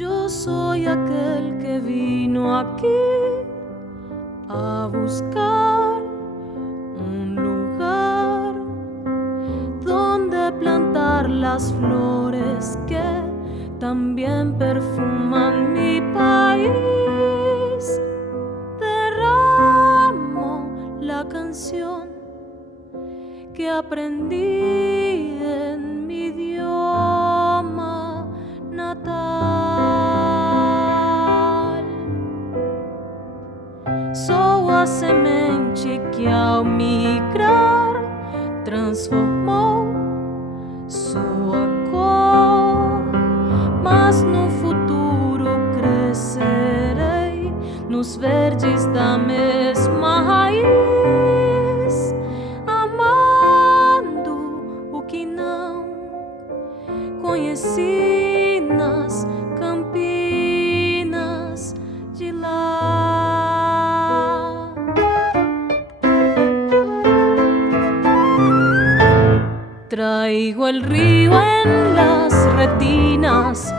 Yo soy aquel que vino aquí a buscar un lugar donde plantar las flores que también perfuman mi país. Derramo la canción que aprendí en mi idioma natal. Sou a semente que ao migrar transformou sua cor, mas no futuro crescerei nos verdes da mesma raiz, amando o que não conheci nas campinas de lá. Traigo el río en las retinas,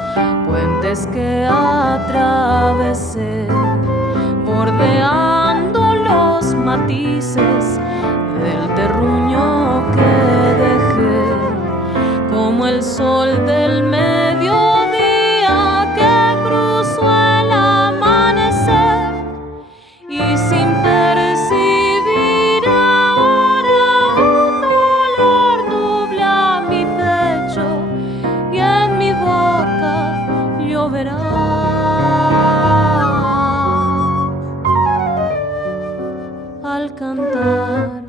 puentes que atravesé, bordeando los matices del terruño que dejé, como el sol del mediodía que cruzó el amanecer y sin percibir ahora un dolor nubla mi pecho y en mi boca lloverá. Al cantar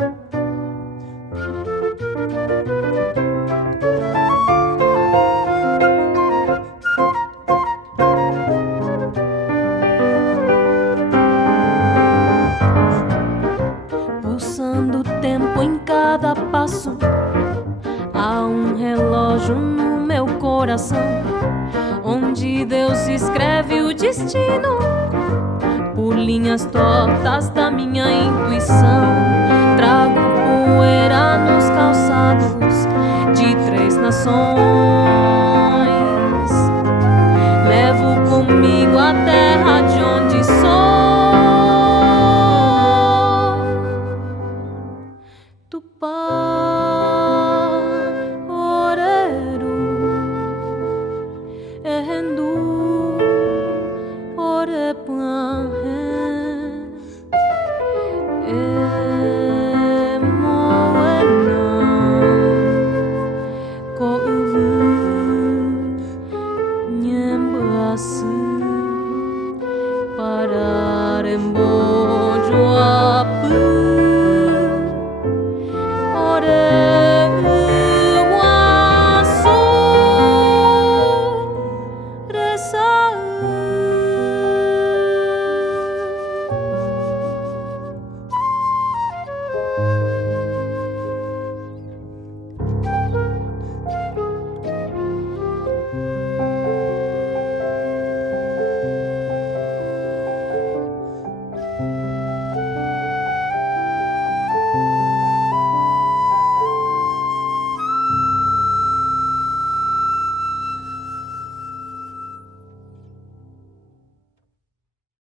usando tempo em cada passo, há relógio no meu coração, onde Deus escreve o destino por linhas tortas da minha intuição. Trago poeira nos calçados de 3 nações.